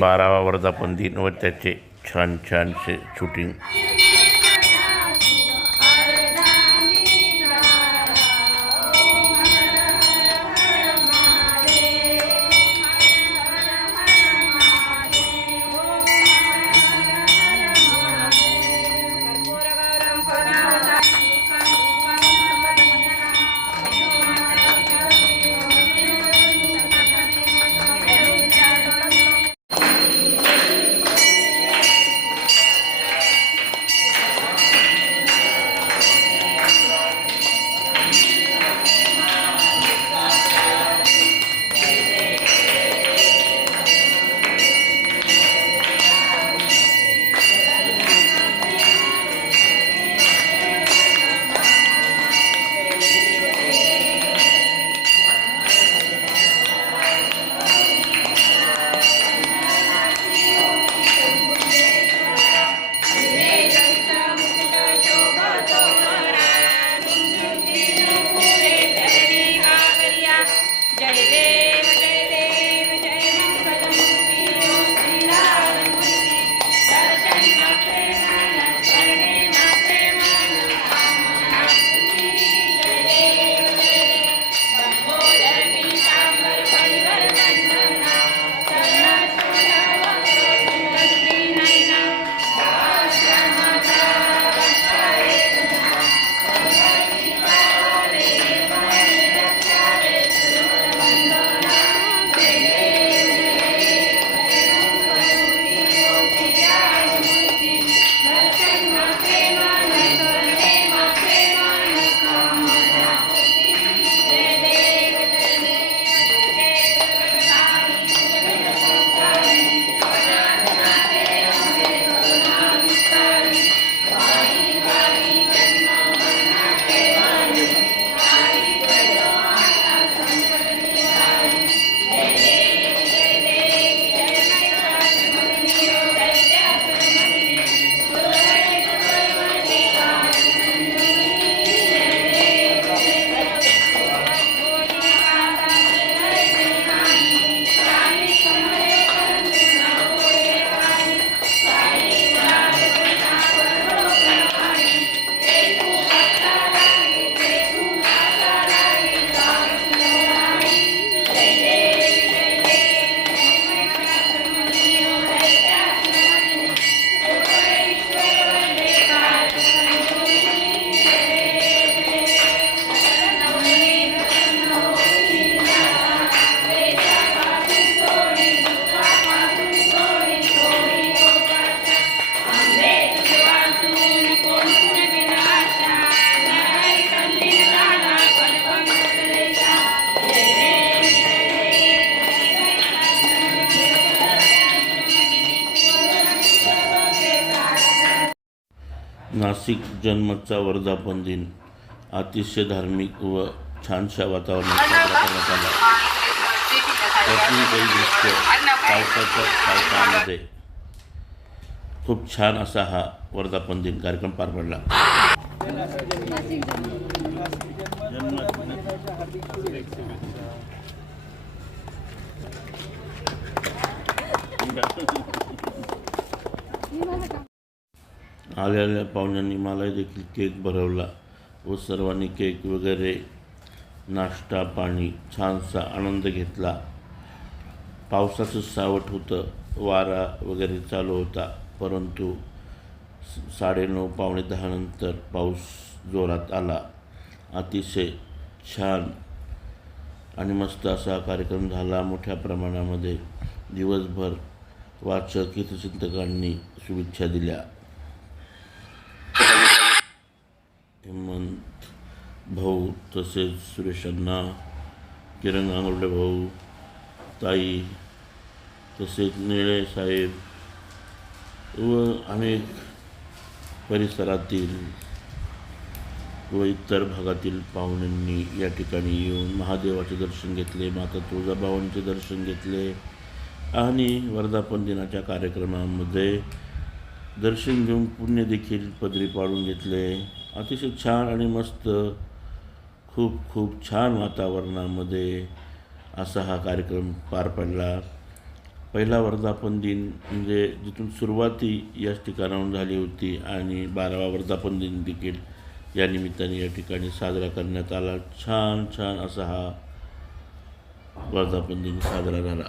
बारावा वर्धापन दिन व त्याचे छान छानसे शूटिंग नाशिक जन्मचा वर्धापन दिन अतिशय धार्मिक व छानशा वातावरणात साजरा करण्यात आला. त्यातून काही दृश्य पावसाच्या पावसामध्ये खूप छान असा हा वर्धापन दिन कार्यक्रम पार पडला. आलेल्या पाहुण्यांनी मला देखील केक भरवला व सर्वांनी केक वगैरे नाश्ता पाणी छानसा आनंद घेतला. पावसाचं सावट होतं वारा वगैरे चालू होता परंतु साडेनऊ पावणे दहानंतर पाऊस जोरात आला. अतिशय छान आणि मस्त असा कार्यक्रम झाला. मोठ्या प्रमाणामध्ये दिवसभर वाचक हितचिंतकांनी शुभेच्छा दिल्या. हेमंत भाऊ तसेच सुरेश अण्णा किरण आंगवडे भाऊ ताई तसेच निळे साहेब व अनेक परिसरातील व इतर भागातील पाहुण्यांनी या ठिकाणी येऊन महादेवाचे दर्शन घेतले माता तुळजाभवानीचे दर्शन घेतले आणि वर्धापन दिनाच्या कार्यक्रमामध्ये दर्शन घेऊन पुण्य देखील पदरी पाडून घेतले. अतिशय छान आणि मस्त खूप खूप छान वातावरणामध्ये असा हा कार्यक्रम पार पडला. पहिला वर्धापन दिन म्हणजे जिथून सुरुवाती याच ठिकाणाहून झाली होती आणि बारावा वर्धापन दिन देखील या निमित्ताने या ठिकाणी साजरा करण्यात आला. छान छान असा हा वर्धापन दिन साजरा झाला.